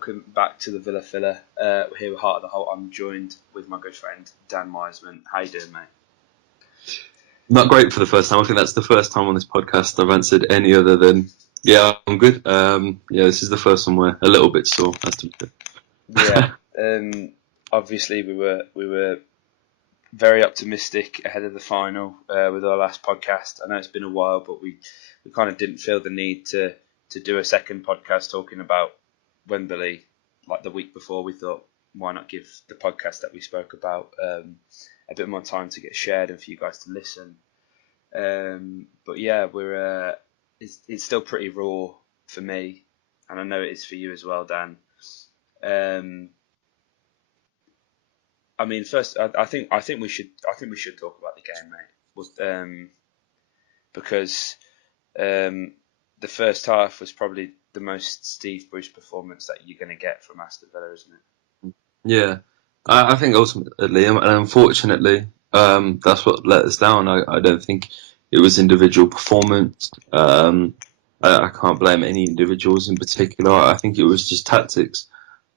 welcome back to the Villa Filler. We're here with Heart of the Holte. I'm joined with my good friend Dan Wiseman. How you doing, mate? Not great for the first time. I think that's the first time on this podcast I've answered any other than, yeah, I'm good. This is the first one where a little bit sore, has to be good. Yeah. Obviously, we were very optimistic ahead of the final with our last podcast. I know it's been a while, but we kind of didn't feel the need to do a second podcast talking about Wembley like the week before. We thought, why not give the podcast that we spoke about a bit more time to get shared and for you guys to listen. But yeah, it's still pretty raw for me, and I know it is for you as well, Dan. I mean, first, I think we should talk about the game, mate. Because the first half was probably the most Steve Bruce performance that you're going to get from Aston Villa, isn't it? Yeah, I think ultimately, and unfortunately, that's what let us down. I don't think it was individual performance. I can't blame any individuals in particular. I think it was just tactics.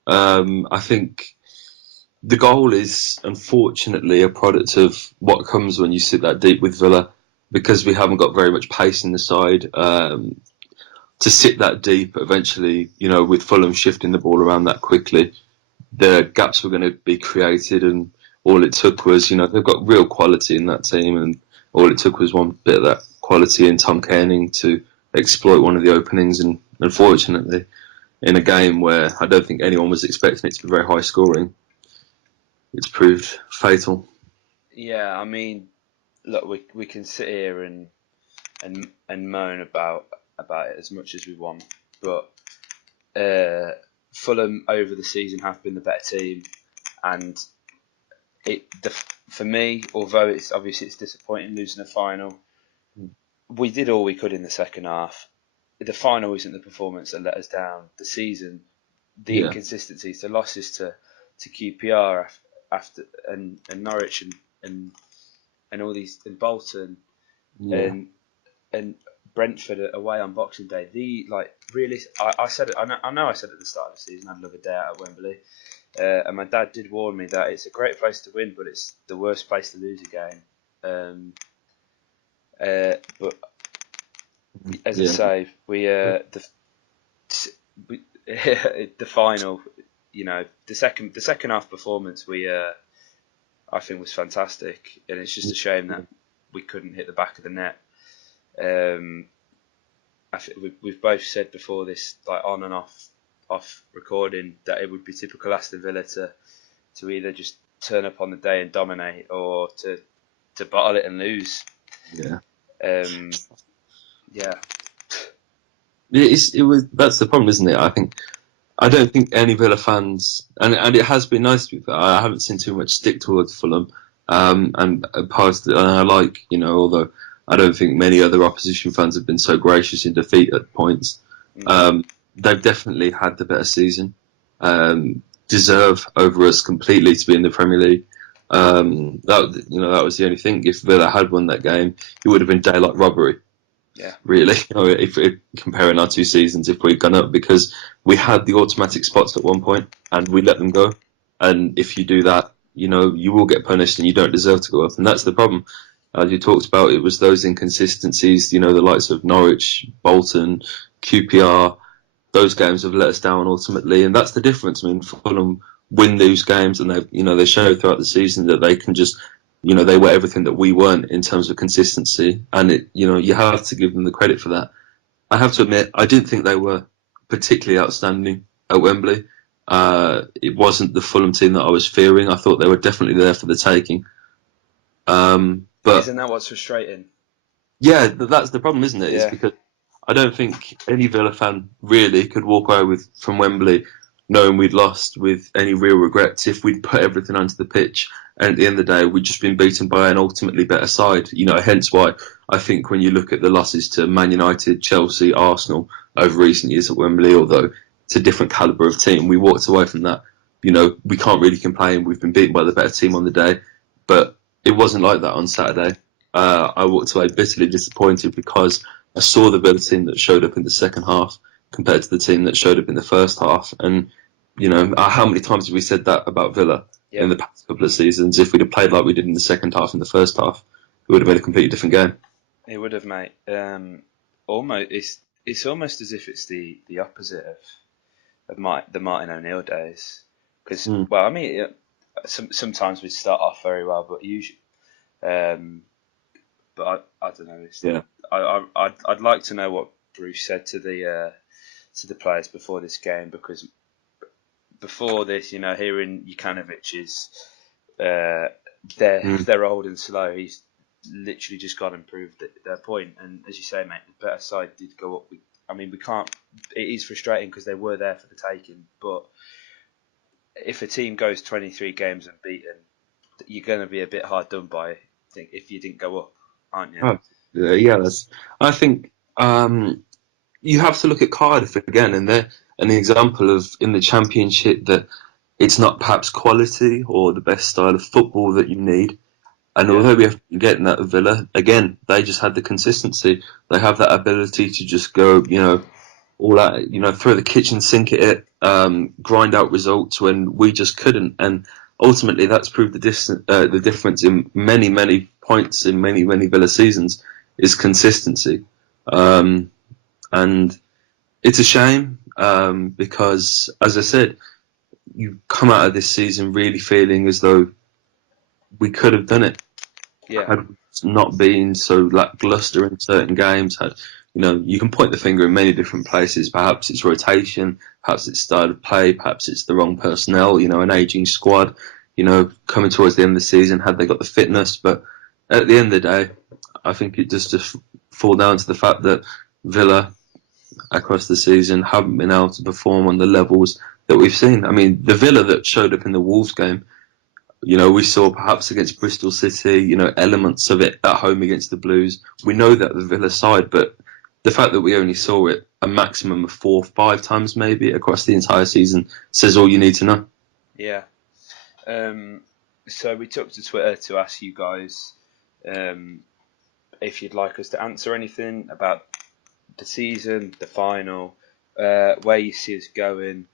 I think the goal is unfortunately a product of what comes when you sit that deep with Villa, because we haven't got very much pace in the side. To sit that deep, eventually, with Fulham shifting the ball around that quickly, the gaps were going to be created, and all it took was, they've got real quality in that team, and all it took was one bit of that quality in Tom Canning to exploit one of the openings, and unfortunately, in a game where I don't think anyone was expecting it to be very high scoring, it's proved fatal. Yeah, I mean, look, we can sit here and moan about it as much as we want, but Fulham over the season have been the better team, and for me, although it's disappointing losing the final, we did all we could in the second half. The final isn't the performance that let us down. The season, the inconsistencies, the losses to QPR after and Norwich and all these, and Bolton and Brentford away on Boxing Day. I said it. I know I said at the start of the season I'd love a day out at Wembley, and my dad did warn me that it's a great place to win, but it's the worst place to lose a game. But as I say, the final, the second half performance, I think was fantastic, and it's just a shame that we couldn't hit the back of the net. I think we've both said before this, like on and off recording, that it would be typical Aston Villa to either just turn up on the day and dominate, or to bottle it and lose. Yeah. Yeah. That's the problem, isn't it? I don't think any Villa fans, and it has been nice to be fair, I haven't seen too much stick towards Fulham, and I like, although I don't think many other opposition fans have been so gracious in defeat at points. They've definitely had the better season, deserve over us completely to be in the Premier League. That was the only thing. If Villa had won that game, it would have been daylight robbery. Yeah, really. If we're comparing our two seasons, if we'd gone up, because we had the automatic spots at one point and we let them go. And if you do that, you will get punished and you don't deserve to go up. And that's the problem. As you talked about, it was those inconsistencies. The likes of Norwich, Bolton, QPR. Those games have let us down ultimately, and that's the difference. I mean, Fulham win those games, and they showed throughout the season that they can just. They were everything that we weren't in terms of consistency, and you have to give them the credit for that. I have to admit, I didn't think they were particularly outstanding at Wembley. It wasn't the Fulham team that I was fearing. I thought they were definitely there for the taking. But isn't that what's frustrating? Yeah, that's the problem, isn't it? Yeah. It's because I don't think any Villa fan really could walk away from Wembley knowing we'd lost with any real regrets if we'd put everything onto the pitch. And at the end of the day, we'd just been beaten by an ultimately better side. Hence why I think when you look at the losses to Man United, Chelsea, Arsenal over recent years at Wembley, although it's a different calibre of team, we walked away from that. We can't really complain. We've been beaten by the better team on the day. But it wasn't like that on Saturday. I walked away bitterly disappointed because I saw the Villa team that showed up in the second half compared to the team that showed up in the first half. And how many times have we said that about Villa Yeah, in the past couple of seasons? If we'd have played like we did in the second half and the first half, it would have been a completely different game. it would have, mate. Almost, it's almost as if it's the opposite of the Martin O'Neill days. Because, Mm. well, I mean, sometimes we start off very well, but usually, um, but I don't know. Yeah. I'd like to know what Bruce said to the players before this game, because before this, hearing Jukanovic's Mm. they're old and slow. He's literally just got and proved their point. And as you say, mate, the better side did go up. We can't. It is frustrating because they were there for the taking. But if a team goes 23 games unbeaten, you're going to be a bit hard done by. I think if you didn't go up, aren't you? Oh, yeah, I think you have to look at Cardiff again, and they're an example of in the Championship that it's not perhaps quality or the best style of football that you need. And Yeah, although we have been getting that at Villa, again, they just had the consistency. They have that ability to just go, all out, throw the kitchen sink at it, grind out results when we just couldn't. And ultimately, that's proved the difference in many, many points in many, many Villa seasons is consistency. And it's a shame because, as I said, you come out of this season really feeling as though we could have done it yeah, had not been so lackluster in certain games. You can point the finger in many different places. Perhaps it's rotation, perhaps it's style of play, perhaps it's the wrong personnel. An aging squad. Coming towards the end of the season, had they got the fitness? But at the end of the day, I think it just fall down to the fact that Villa across the season haven't been able to perform on the levels that we've seen. I mean, the Villa that showed up in the Wolves game, we saw perhaps against Bristol City, elements of it at home against the Blues. We know that the Villa side, but the fact that we only saw it a maximum of 4 or 5 times maybe across the entire season says all you need to know. yeah. So we took to Twitter to ask you guys if you'd like us to answer anything about the season, the final, where you see us going.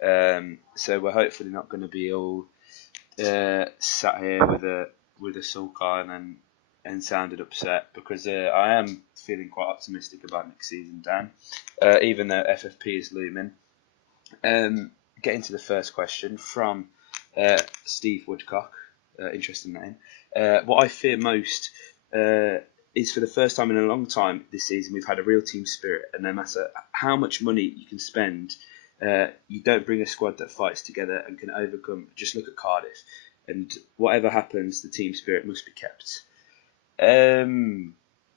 So we're hopefully not going to be all sat here with a sulk on and sounded upset, because I am feeling quite optimistic about next season, Dan. Even though FFP is looming. Getting to the first question from Steve Woodcock, interesting name. What I fear most is, for the first time in a long time this season, we've had a real team spirit, and no matter how much money you can spend, you don't bring a squad that fights together and can overcome. Just look at Cardiff, and whatever happens, the team spirit must be kept.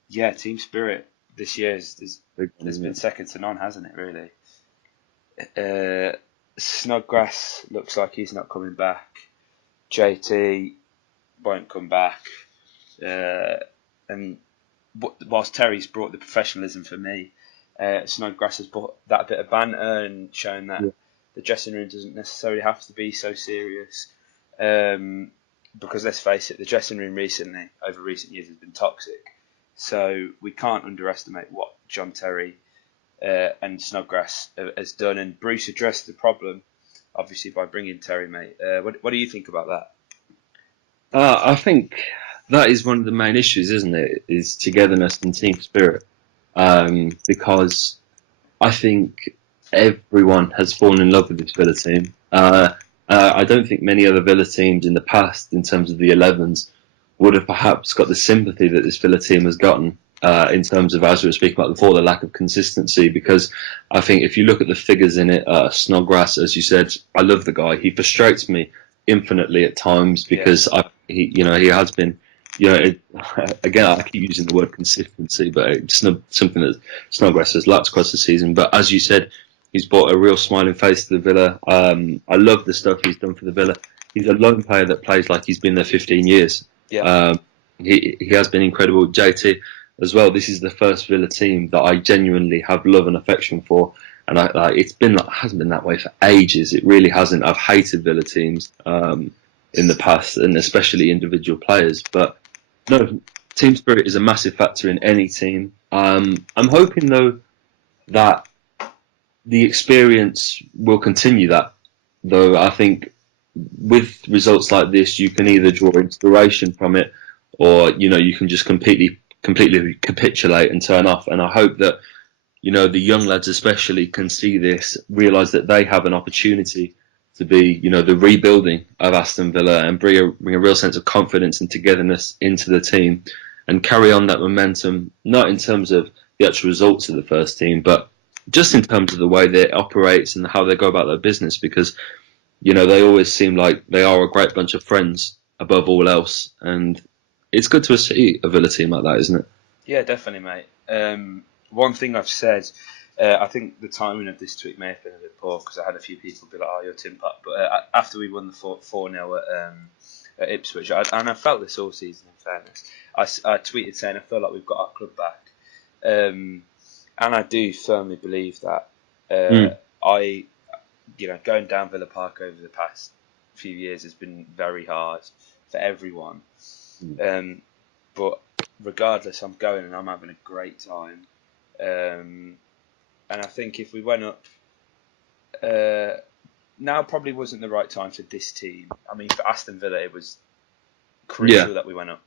Yeah, team spirit this year has been second to none, hasn't it? Really. Snodgrass looks like he's not coming back. JT won't come back. And whilst Terry's brought the professionalism for me, Snodgrass has brought that bit of banter and shown that the dressing room doesn't necessarily have to be so serious. Because let's face it, the dressing room over recent years, has been toxic. So we can't underestimate what John Terry and Snodgrass has done. And Bruce addressed the problem, obviously, by bringing Terry, mate. What do you think about that? I think that is one of the main issues, isn't it? Is togetherness and team spirit. Because I think everyone has fallen in love with this Villa team. I don't think many other Villa teams in the past, in terms of the 11s, would have perhaps got the sympathy that this Villa team has gotten in terms of, as we were speaking about before, the lack of consistency. Because I think if you look at the figures in it, Snodgrass, as you said, I love the guy. He frustrates me infinitely at times because he has been. Again, I keep using the word consistency, but it's something that Snodgrass has lacked across the season. But as you said, he's brought a real smiling face to the Villa. I love the stuff he's done for the Villa. He's a lone player that plays like he's been there 15 years. Yeah. He has been incredible. JT as well. This is the first Villa team that I genuinely have love and affection for, and hasn't been that way for ages. It really hasn't. I've hated Villa teams in the past, and especially individual players. But no, team spirit is a massive factor in any team. I'm hoping though that the experience will continue that. though I think with results like this, you can either draw inspiration from it, or you can just completely capitulate and turn off. And I hope that the young lads especially can see this, realise that they have an opportunity to be the rebuilding of Aston Villa, and bring a real sense of confidence and togetherness into the team, and carry on that momentum, not in terms of the actual results of the first team, but just in terms of the way that it operates and how they go about their business, because they always seem like they are a great bunch of friends above all else, and it's good to see a Villa team like that, isn't it? Yeah, definitely, mate. One thing I've said, I think the timing of this tweet may have been a bit poor, because I had a few people be like, "Oh, you're tin pot." But after we won the 4-0 at Ipswich, and I felt this all season. In fairness, I tweeted saying I feel like we've got our club back, and I do firmly believe that. Going down Villa Park over the past few years has been very hard for everyone. But regardless, I'm going and I'm having a great time. And I think if we went up, now probably wasn't the right time for this team. I mean, for Aston Villa, it was crucial that we went up.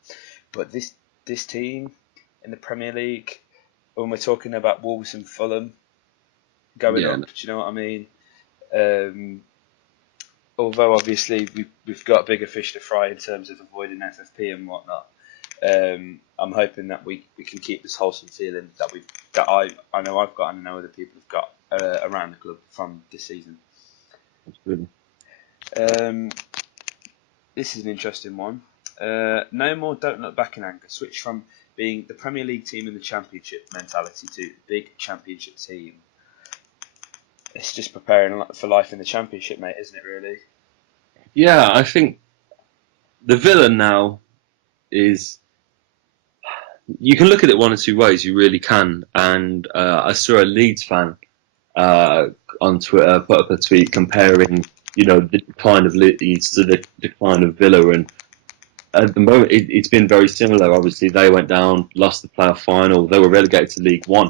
But this team in the Premier League, when we're talking about Wolves and Fulham going up, do you know what I mean? Although obviously we've got bigger fish to fry in terms of avoiding FFP and whatnot. I'm hoping that we can keep this wholesome feeling that I know I've got, and I know other people have got around the club from this season. Absolutely. This is an interesting one. No more don't look back in anger. Switch from being the Premier League team in the Championship mentality to the big Championship team. It's just preparing for life in the Championship, mate, isn't it, really? Yeah, I think the Villa now is... You can look at it one or two ways, you really can. And I saw a Leeds fan on Twitter put up a tweet comparing, the decline of Leeds to the decline of Villa. And at the moment, it's been very similar. Obviously, they went down, lost the playoff final. They were relegated to League One.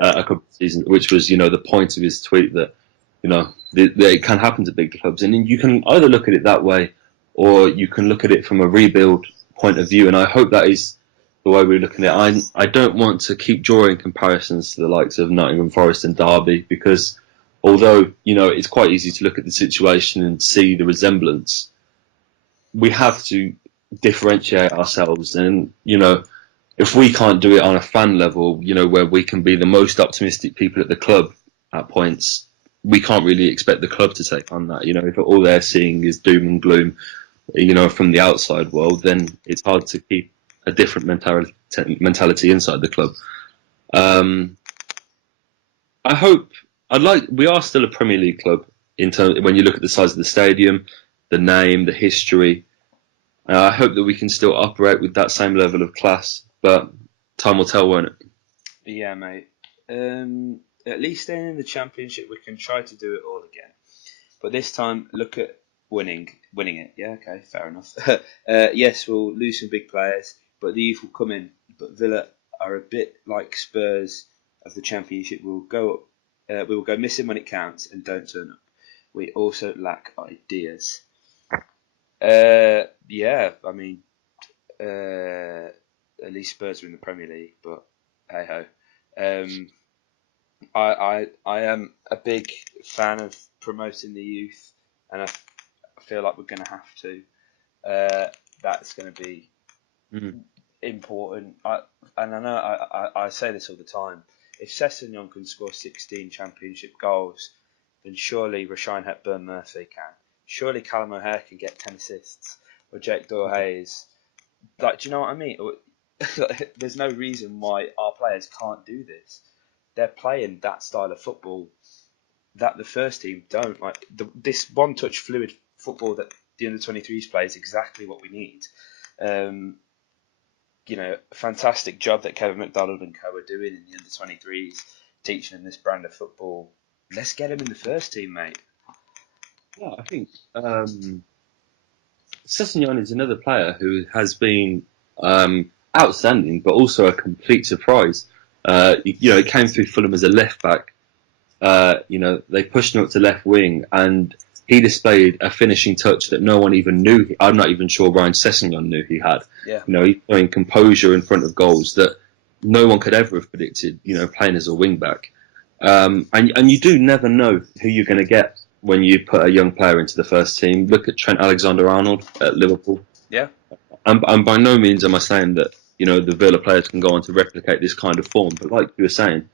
A couple of seasons, which was, the point of his tweet, that, that it can happen to big clubs. And you can either look at it that way, or you can look at it from a rebuild point of view. And I hope that is the way we're looking at it. I don't want to keep drawing comparisons to the likes of Nottingham Forest and Derby, because although, it's quite easy to look at the situation and see the resemblance, we have to differentiate ourselves. And, if we can't do it on a fan level, where we can be the most optimistic people at the club at points, we can't really expect the club to take on that. If all they're seeing is doom and gloom, from the outside world, then it's hard to keep a different mentality inside the club. We are still a Premier League club in terms, when you look at the size of the stadium, the name, the history. I hope that we can still operate with that same level of class, but time will tell, won't it? Yeah, mate. At least staying in the Championship, we can try to do it all again. But this time, look at winning it. Yeah, okay, fair enough. Yes, we'll lose some big players, but the youth will come in. But Villa are a bit like Spurs of the Championship. We will go missing when it counts and don't turn up. We also lack ideas. Yeah, I mean, at least Spurs are in the Premier League, but hey ho. I am a big fan of promoting the youth, and I feel like we're going to have to. That's going to be important. I know I say this all the time. If Sessegnon can score 16 Championship goals, then surely Rashawn Hepburn-Murphy can. Surely Callum O'Hare can get 10 assists, or Jake Doyle-Hayes. Like, do you know what I mean? There's no reason why our players can't do this. They're playing that style of football that the first team don't. Like this one-touch fluid football that the under-23s play is exactly what we need. Fantastic job that Kevin McDonald and co are doing in the under-23s, teaching them this brand of football. Let's get him in the first team, mate. Yeah, I think Sessegnon is another player who has been outstanding, but also a complete surprise. He came through Fulham as a left back. They pushed him up to left wing, and he displayed a finishing touch that no one even knew. I'm not even sure Ryan Sessegnon knew he had. Yeah. He's showing composure in front of goals that no one could ever have predicted, playing as a wing back. And you do never know who you're going to get when you put a young player into the first team. Look at Trent Alexander-Arnold at Liverpool. Yeah. And by no means am I saying that, the Villa players can go on to replicate this kind of form. But like you were saying,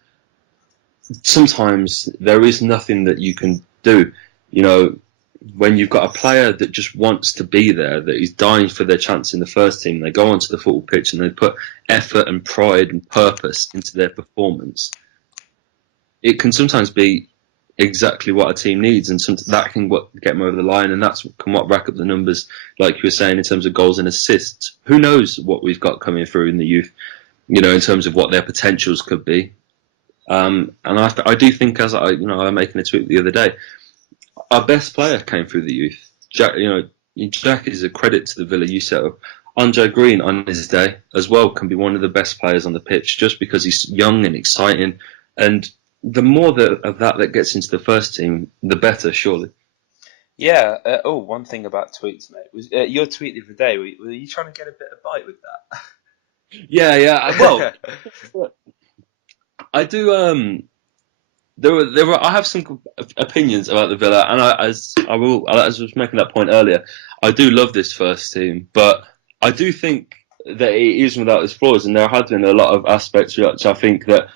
sometimes there is nothing that you can do. When you've got a player that just wants to be there, that is dying for their chance in the first team, they go onto the football pitch and they put effort and pride and purpose into their performance. It can sometimes be exactly what a team needs, and that can get them over the line, and that's can rack up the numbers, like you were saying, in terms of goals and assists. Who knows what we've got coming through in the youth, in terms of what their potentials could be. And I do think, as I was making a tweet the other day, our best player came through the youth. Jack is a credit to the Villa youth setup. Andre Green on his day as well can be one of the best players on the pitch just because he's young and exciting. And the more of that gets into the first team, the better, surely. Yeah. One thing about tweets, mate, was your tweet the other day. Were you trying to get a bit of bite with that? Yeah. Well, I do. There were. I have some opinions about the Villa, and as I was making that point earlier, I do love this first team, but I do think that it is without its flaws, and there has been a lot of aspects which I think that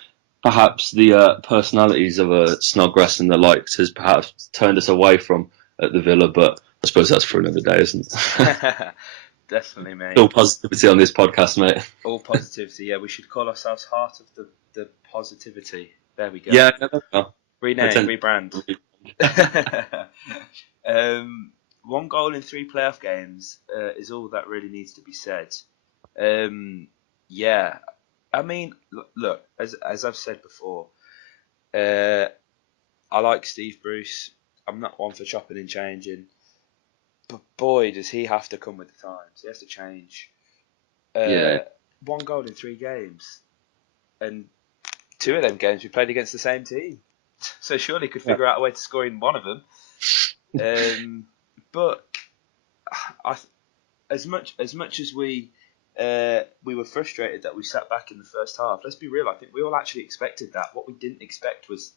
perhaps the personalities of Snodgrass and the likes has perhaps turned us away from at the Villa. But I suppose that's for another day, isn't it? Definitely, mate. All positivity on this podcast, mate. All positivity. Yeah, we should call ourselves Heart of the Positivity. There we go. Yeah. Rename, rebrand. One goal in 3 playoff games is all that really needs to be said. Yeah, I mean, look, as I've said before, I like Steve Bruce. I'm not one for chopping and changing, but boy, does he have to come with the times. He has to change. Yeah. One goal in 3 games, and 2 of them games we played against the same team. So surely could figure out a way to score in one of them. But as much as we were frustrated that we sat back in the first half, let's be real. I think we all actually expected that. What we didn't expect was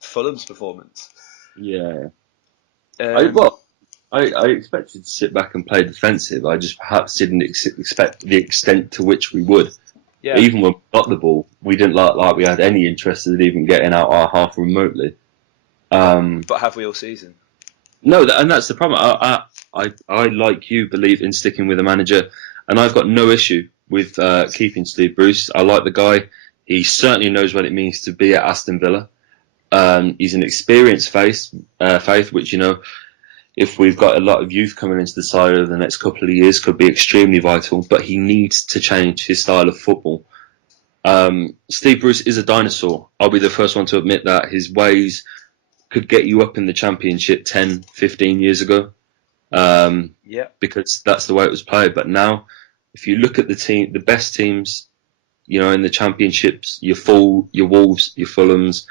Fulham's performance. Yeah. I expected to sit back and play defensive. I just perhaps didn't expect the extent to which we would. Yeah. Even when we got the ball, we didn't like we had any interest in even getting out our half remotely. But have we all season? No, and that's the problem. I like you believe in sticking with a manager, and I've got no issue with keeping Steve Bruce. I like the guy. He certainly knows what it means to be at Aston Villa. He's an experienced face, which if we've got a lot of youth coming into the side over the next couple of years, could be extremely vital. But he needs to change his style of football. Steve Bruce is a dinosaur. I'll be the first one to admit that. His ways could get you up in the Championship 10, 15 years ago. Because that's the way it was played. But now, if you look at the best teams, in the Championships, your Wolves, your Fulhams,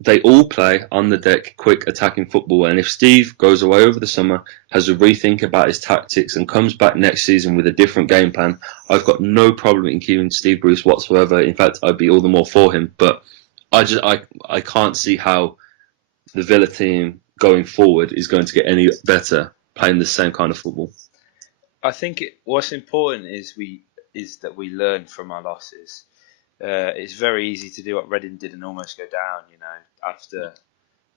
they all play on the deck, quick attacking football. And if Steve goes away over the summer, has a rethink about his tactics, and comes back next season with a different game plan, I've got no problem in keeping Steve Bruce whatsoever. In fact, I'd be all the more for him. But I can't see how the Villa team going forward is going to get any better playing the same kind of football. I think what's important is that we learn from our losses. It's very easy to do what Reading did and almost go down, after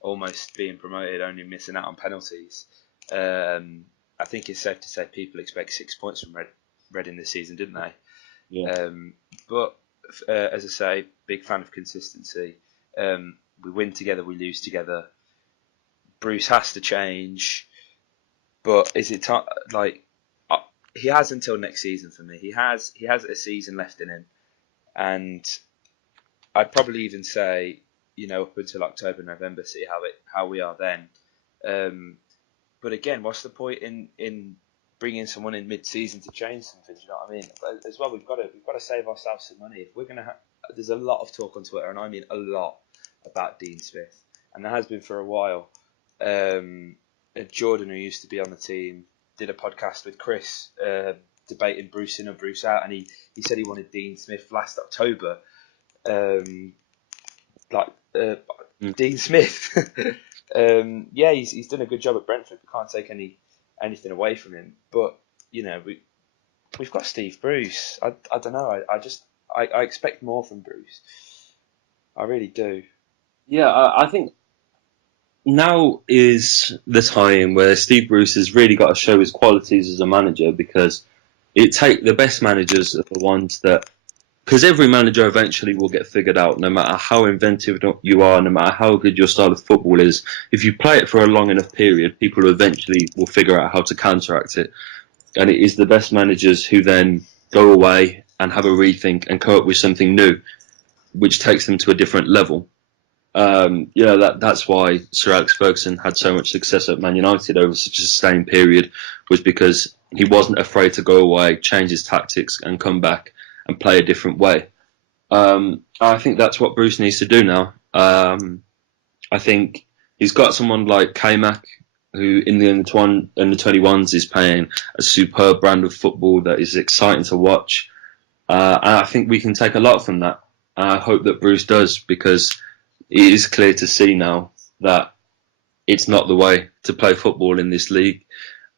almost being promoted, only missing out on penalties. I think it's safe to say people expect 6 points from Reading this season, didn't they? Yeah. But as I say, big fan of consistency. We win together, we lose together. Bruce has to change, but is it he has until next season for me. He has a season left in him. And I'd probably even say, up until October, November, see how we are then. But again, what's the point in bringing someone in mid-season to change something? Do you know what I mean? But as well, we've got to save ourselves some money. If we're gonna, there's a lot of talk on Twitter, and I mean a lot, about Dean Smith, and there has been for a while. Jordan, who used to be on the team, did a podcast with Chris debating Bruce in or Bruce out, and he said he wanted Dean Smith last October. Like Dean Smith, yeah, he's done a good job at Brentford. We can't take anything away from him, but we've got Steve Bruce. I don't know. I expect more from Bruce. I really do. Yeah, I think now is the time where Steve Bruce has really got to show his qualities as a manager, because the best managers are the ones that, because every manager eventually will get figured out, no matter how inventive you are, no matter how good your style of football is. If you play it for a long enough period, people eventually will figure out how to counteract it. And it is the best managers who then go away and have a rethink and come up with something new, which takes them to a different level. That's why Sir Alex Ferguson had so much success at Man United over such a sustained period, was because he wasn't afraid to go away, change his tactics, and come back and play a different way. I think that's what Bruce needs to do now. I think he's got someone like K-Mac, who in the under 21s is playing a superb brand of football that is exciting to watch. And I think we can take a lot from that. And I hope that Bruce does, because it is clear to see now that it's not the way to play football in this league.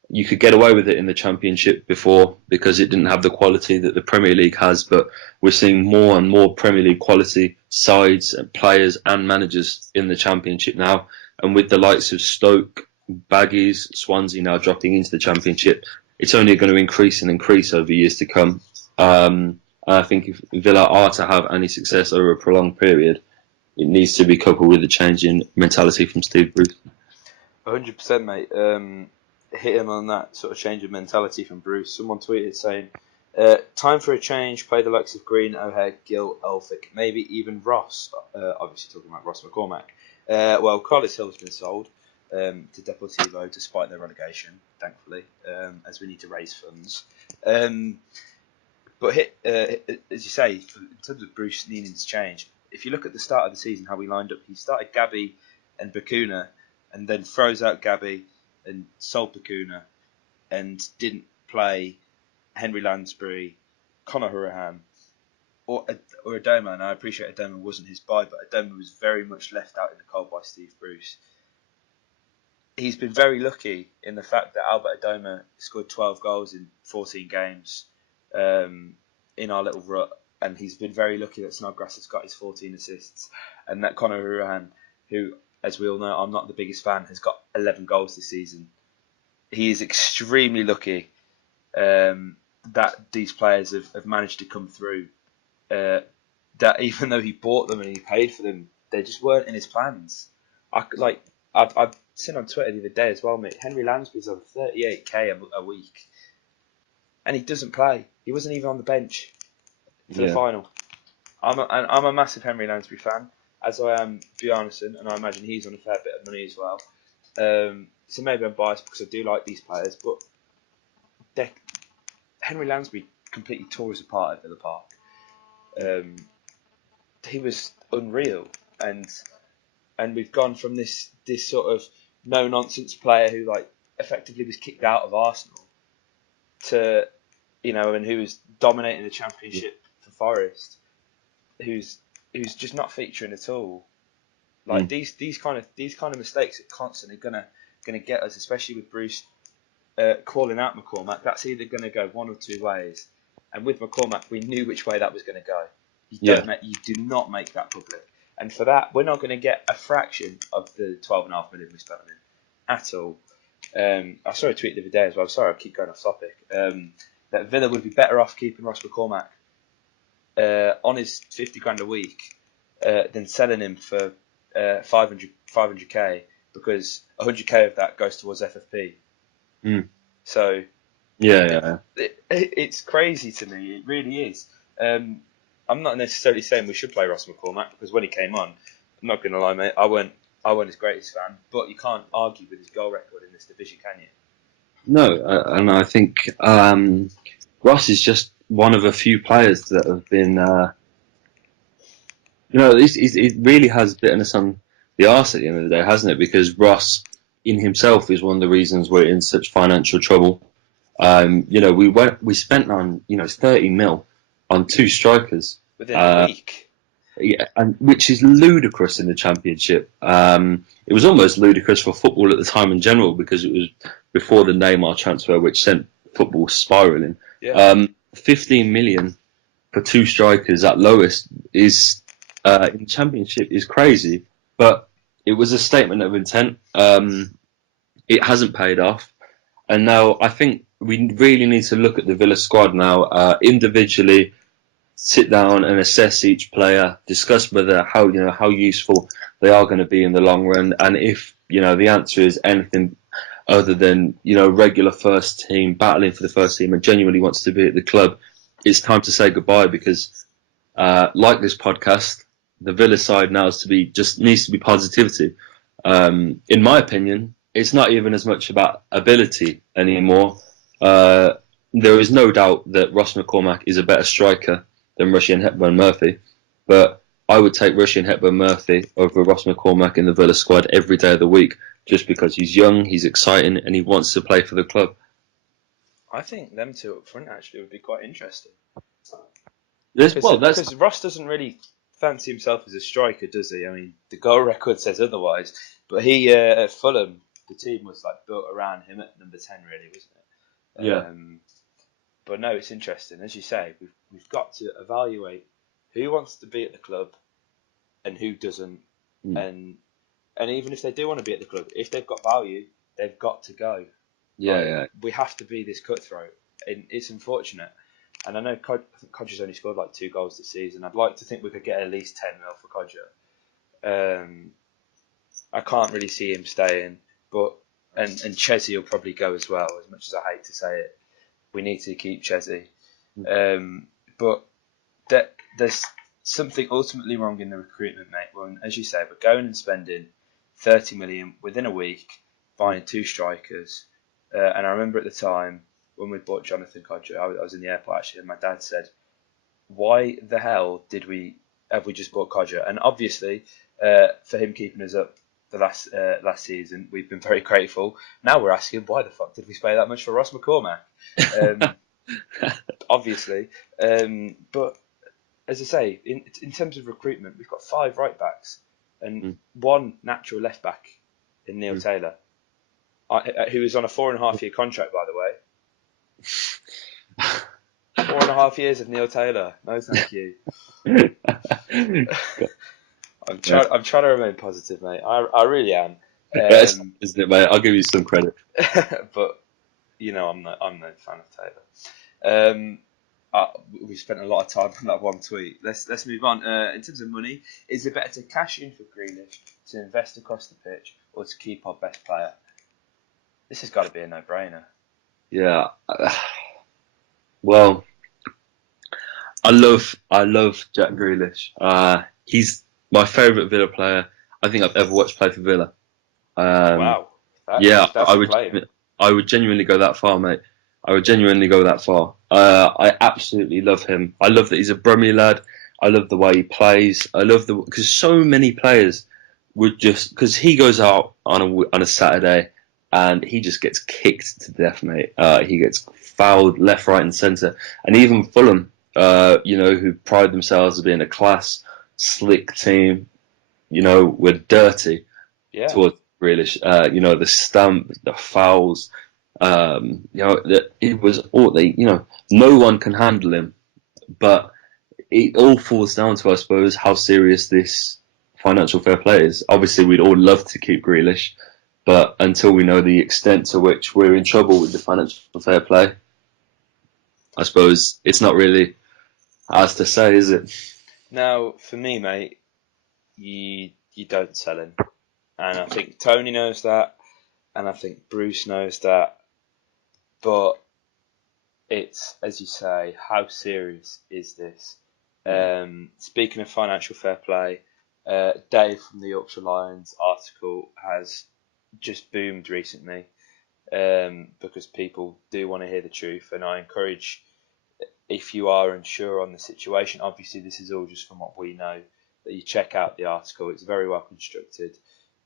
You could get away with it in the Championship before because it didn't have the quality that the Premier League has, but we're seeing more and more Premier League quality sides and players and managers in the Championship now. And with the likes of Stoke, Baggies, Swansea now dropping into the Championship, it's only going to increase and increase over years to come. I think if Villa are to have any success over a prolonged period, it needs to be coupled with a change in mentality from Steve Bruce. 100%, mate. Hit him on that sort of change of mentality from Bruce. Someone tweeted saying, time for a change, play the likes of Green, O'Hare, Gill, Elphick, maybe even Ross. Obviously talking about Ross McCormack. Well, Carlos Hill's been sold to Deportivo despite their relegation, thankfully, as we need to raise funds. But as you say, in terms of Bruce needing to change, if you look at the start of the season, how we lined up, he started Gabby and Bakuna, and then froze out Gabby and sold Bakuna, and didn't play Henry Lansbury, Conor Hurahan, or Adoma. And I appreciate Adoma wasn't his buy, but Adoma was very much left out in the cold by Steve Bruce. He's been very lucky in the fact that Albert Adoma scored 12 goals in 14 games in our little rut, and he's been very lucky that Snodgrass has got his 14 assists, and that Conor Hurahan, who, as we all know, I'm not the biggest fan, has got 11 goals this season. He is extremely lucky that these players have managed to come through. That even though he bought them and he paid for them, they just weren't in his plans. I've seen on Twitter the other day as well, mate. Henry Lansbury's on 38k a week, and he doesn't play. He wasn't even on the bench for the final. I'm a massive Henry Lansbury fan, as I am Bjarnason, and I imagine he's on a fair bit of money as well. So maybe I'm biased because I do like these players, but Henry Lansbury completely tore us apart at Villa Park. He was unreal, and we've gone from this sort of no nonsense player who effectively was kicked out of Arsenal to and who was dominating the Championship for Forest, who's just not featuring at all. These kind of mistakes are constantly gonna get us, especially with Bruce calling out McCormack. That's either gonna go one or two ways, and with McCormack, we knew which way that was gonna go. You do not make that public, and for that, we're not going to get a fraction of the 12.5 million we spent on him at all. I saw a tweet the other day as well. Sorry, I keep going off topic. That Villa would be better off keeping Ross McCormack on his 50 grand a week than selling him for 500k, because 100k of that goes towards FFP. So it's crazy to me. It really is. I'm not necessarily saying we should play Ross McCormack, because when he came on, I'm not going to lie, mate, I weren't his greatest fan, but you can't argue with his goal record in this division, can you? No, and I think Ross is just one of a few players that have been, it really has bitten us on the arse at the end of the day, hasn't it? Because Ross in himself is one of the reasons we're in such financial trouble. We spent on 30 mil on two strikers within a week. yeah, and which is ludicrous in the Championship. It was almost ludicrous for football at the time in general because it was before the Neymar transfer, which sent football spiraling. Yeah. 15 million for two strikers at lowest is in the Championship is crazy, but it was a statement of intent. It hasn't paid off, and now I think we really need to look at the Villa squad now individually, sit down and assess each player, discuss whether how useful they are going to be in the long run, and if the answer is anything other than regular first team, battling for the first team, and genuinely wants to be at the club, it's time to say goodbye because, like this podcast, the Villa side now needs to be positivity. In my opinion, it's not even as much about ability anymore. There is no doubt that Ross McCormack is a better striker than Rushian Hepburn Murphy, but I would take Rushian Hepburn Murphy over Ross McCormack in the Villa squad every day of the week, just because he's young, he's exciting, and he wants to play for the club. I think them two up front actually would be quite interesting. Because Ross doesn't really fancy himself as a striker, does he? I mean, the goal record says otherwise. But he at Fulham, the team was like built around him at number 10, really, wasn't it? Yeah. But no, it's interesting. As you say, we've got to evaluate who wants to be at the club and who doesn't. And even if they do want to be at the club, if they've got value, they've got to go. Yeah. We have to be this cutthroat. And it's unfortunate. And I know Codger's only scored like 2 goals this season. I'd like to think we could get at least 10 mil for Codger. I can't really see him staying, but and Chesney will probably go as well. As much as I hate to say it, we need to keep Chesney. But there's something ultimately wrong in the recruitment, mate. Well, as you say, we're going and spending 30 million within a week buying 2 strikers. And I remember at the time when we bought Jonathan Codger, I was in the airport actually, and my dad said, "Why the hell have we just bought Codger?" And obviously, for him keeping us up the last season, we've been very grateful. Now we're asking, why the fuck did we pay that much for Ross McCormack? Obviously, but as I say, in terms of recruitment, we've got 5 right backs and 1 natural left back in Neil Taylor, who is on a 4.5-year contract, by the way. 4.5 years of Neil Taylor. No, thank you. I'm trying to remain positive, mate. I really am. Isn't it, mate? I'll give you some credit. But I'm no fan of Taylor. We spent a lot of time on that one tweet. Let's move on. In terms of money, is it better to cash in for Grealish, to invest across the pitch, or to keep our best player? This has got to be a no-brainer. Yeah. Well, I love Jack Grealish. He's my favourite Villa player I think I've ever watched play for Villa. Wow. That's I would genuinely go that far, mate. I would genuinely go that far. I absolutely love him. I love that he's a Brummy lad. I love the way he plays. I love because so many players would because he goes out on a Saturday and he just gets kicked to death, mate. He gets fouled left, right, and centre. And even Fulham, who pride themselves as being a class, slick team, were dirty towards Grealish. The stamp, the fouls. It was all no one can handle him, but it all falls down to, I suppose, how serious this financial fair play is. Obviously, we'd all love to keep Grealish, but until we know the extent to which we're in trouble with the financial fair play, I suppose it's not really ours to say, is it? Now, for me, mate, you don't sell him, and I think Tony knows that, and I think Bruce knows that. But it's, as you say, how serious is this? Speaking of financial fair play, Dave from the Yorkshire Lions article has just boomed recently because people do want to hear the truth, and I encourage, if you are unsure on the situation, obviously this is all just from what we know, that you check out the article. It's very well constructed.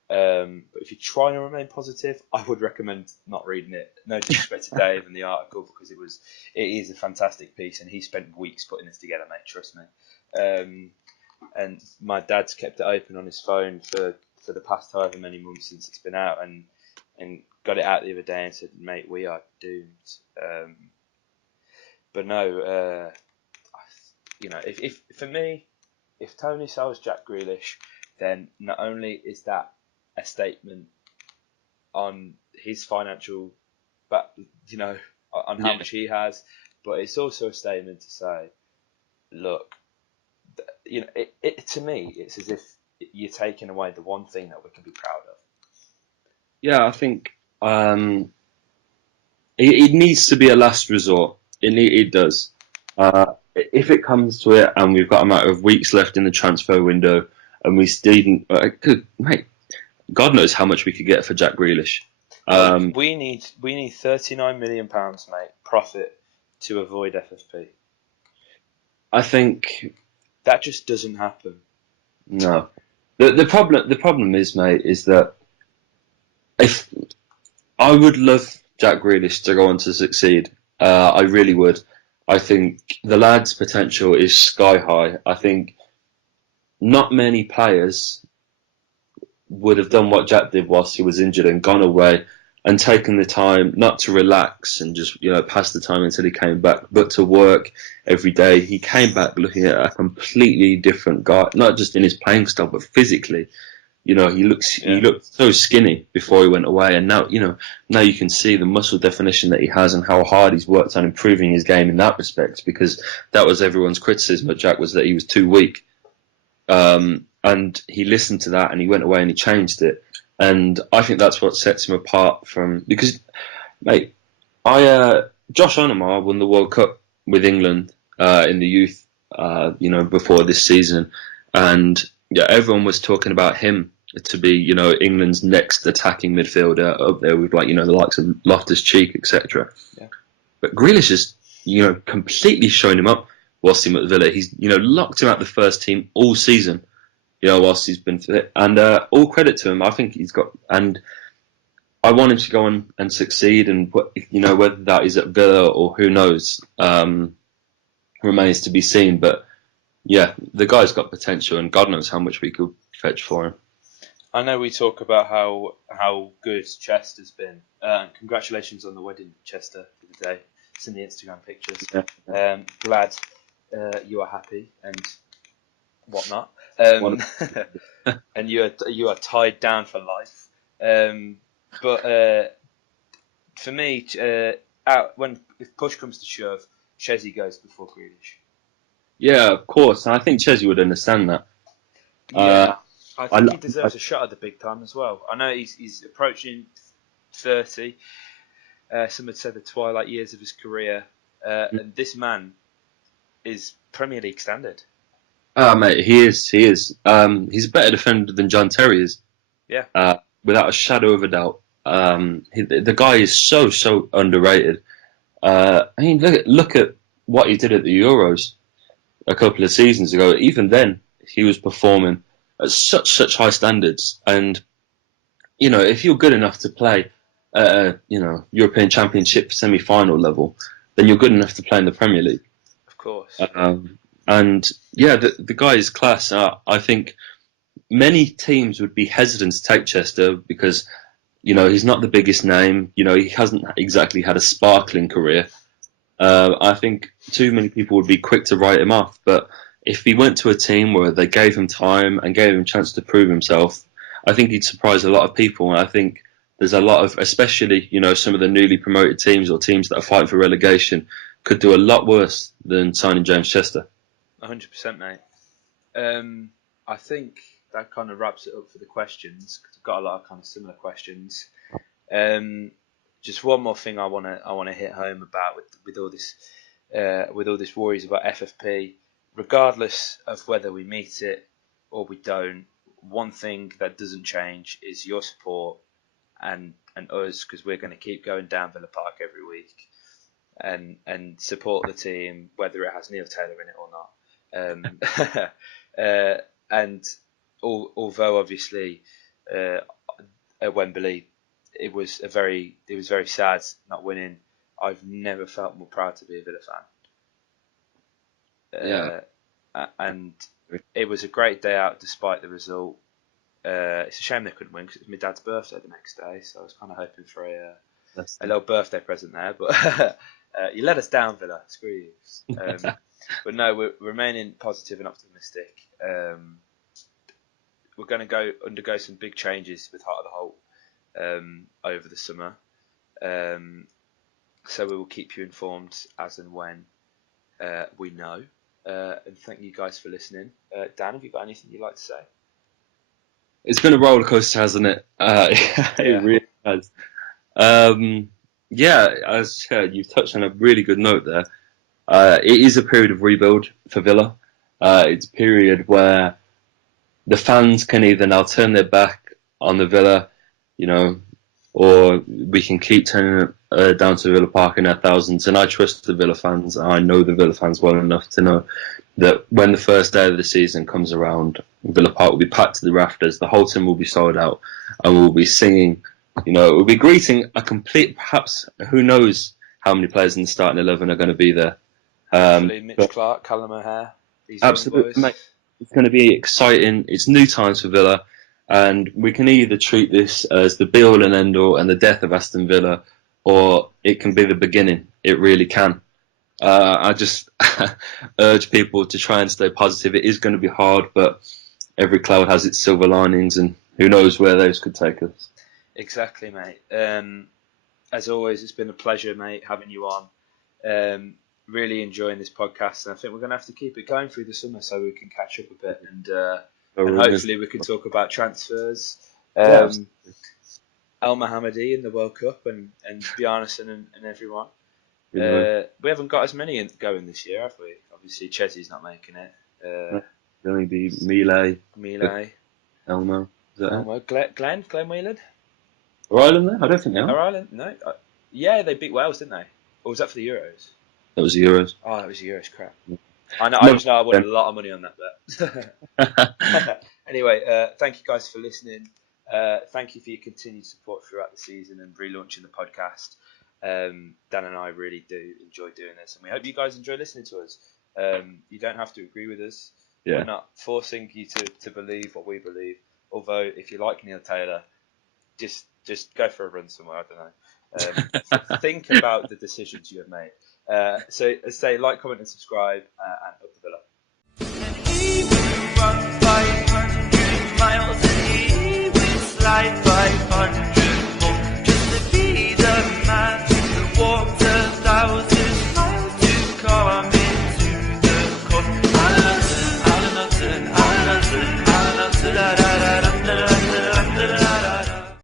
But if you're trying to remain positive, I would recommend not reading it. No disrespect to Dave and the article, because it is a fantastic piece, and he spent weeks putting this together, mate. Trust me. And my dad's kept it open on his phone for the past however many months since it's been out, and got it out the other day and said, "Mate, we are doomed." But no, if for me, if Tony sells Jack Grealish, then not only is that a statement on his financial, but on how much he has, but it's also a statement to say, look, to me, it's as if you're taking away the one thing that we can be proud of. Yeah, I think it needs to be a last resort. It does. If it comes to it, and we've got a matter of weeks left in the transfer window, and we still, mate, God knows how much we could get for Jack Grealish. We need £39 million, mate, profit to avoid FFP. I think that just doesn't happen. No, the problem is, mate, is that if I would love Jack Grealish to go on to succeed, I really would. I think the lad's potential is sky high. I think not many players would have done what Jack did whilst he was injured and gone away and taken the time not to relax and just pass the time until he came back, but to work every day. He came back looking at a completely different guy, not just in his playing style, but physically. He looked so skinny before he went away, and now you can see the muscle definition that he has and how hard he's worked on improving his game in that respect. Because that was everyone's criticism of Jack, was that he was too weak, and he listened to that and he went away and he changed it. And I think that's what sets him apart from, because, mate, Josh Onomar won the World Cup with England in the youth, before this season, and everyone was talking about him to be, England's next attacking midfielder up there with the likes of Loftus-Cheek, etc. Yeah. But Grealish has, completely shown him up whilst he's at Villa. He's, locked him out the first team all season. Whilst he's been fit, and all credit to him. I think he's got, and I want him to go on and succeed. And whether that is at Villa or who knows, remains to be seen. But yeah, the guy's got potential, and God knows how much we could fetch for him. I know we talk about how good Chester's been. Congratulations on the wedding, Chester, for the day. It's in the Instagram pictures. Yeah. Glad you are happy and whatnot. And you are tied down for life. But for me, if push comes to shove, Chesney goes before Grealish. Yeah, of course. And I think Chesney would understand that. Yeah, I think he deserves a shot at the big time as well. I know he's approaching 30. Some would say the twilight years of his career. And this man is Premier League standard. Mate, he is. He's a better defender than John Terry is. Yeah. Without a shadow of a doubt. The guy is so underrated. Look at what he did at the Euros a couple of seasons ago. Even then, he was performing at such high standards. And if you're good enough to play at European Championship semi-final level, then you're good enough to play in the Premier League. Of course. And yeah, the guy is class. I think many teams would be hesitant to take Chester because, he's not the biggest name. He hasn't exactly had a sparkling career. I think too many people would be quick to write him off. But if he went to a team where they gave him time and gave him a chance to prove himself, I think he'd surprise a lot of people. And I think there's a lot of, especially, some of the newly promoted teams or teams that are fighting for relegation, could do a lot worse than signing James Chester. 100%, mate. I think that kind of wraps it up for the questions, because I've got a lot of kind of similar questions. Just one more thing I want to hit home about with all this worries about FFP. Regardless of whether we meet it or we don't, one thing that doesn't change is your support and us, because we're going to keep going down Villa Park every week and support the team, whether it has Neil Taylor in it or not. And although obviously at Wembley, it was very sad not winning. I've never felt more proud to be a Villa Yeah. fan. And it was a great day out despite the result. It's a shame they couldn't win because it was my dad's birthday the next day, so I was kind of hoping for a little birthday present there. But you let us down, Villa. Screw you. But no, we're remaining positive and optimistic. We're going to undergo some big changes with Heart of the Holte over the summer. So we will keep you informed as and when we know. And thank you guys for listening. Dan, have you got anything you'd like to say? It's been a roller coaster, hasn't it? It really has. As you've touched on a really good note there. It is a period of rebuild for Villa. It's a period where the fans can either now turn their back on the Villa, or we can keep turning down to Villa Park in our thousands. And I trust the Villa fans. I know the Villa fans well enough to know that when the first day of the season comes around, Villa Park will be packed to the rafters. The whole team will be sold out, and we'll be singing. We'll be greeting a complete. Perhaps who knows how many players in the starting 11 are going to be there. Mitch Clark, Callum O'Hare. Absolutely, mate. It's going to be exciting. It's new times for Villa, and we can either treat this as the be-all and end-all and the death of Aston Villa, or it can be the beginning. It really can. I just urge people to try and stay positive. It is going to be hard, but every cloud has its silver linings, and who knows where those could take us. Exactly, mate. As always, it's been a pleasure, mate, having you on. Really enjoying this podcast, and I think we're going to have to keep it going through the summer so we can catch up a bit, and hopefully we can talk about transfers. El Mohammadi in the World Cup, and Bjarnason and everyone. We haven't got as many going this year, have we? Obviously, Chesy's not making it. Only be Miele, Elmo. Glenn Whelan. Are Ireland there? I don't think they are. Are Ireland? No. Yeah, they beat Wales, didn't they? Or was that for the Euros? That was the Euros. Oh, that was the Euros. Crap. I just know I won a lot of money on that bet. Anyway, thank you guys for listening. Thank you for your continued support throughout the season and relaunching the podcast. Dan and I really do enjoy doing this, and we hope you guys enjoy listening to us. You don't have to agree with us. Yeah. We're not forcing you to believe what we believe. Although, if you like Neil Taylor, just go for a run somewhere. I don't know. Think about the decisions you have made. So, say, like, comment, and subscribe, and up the Villa.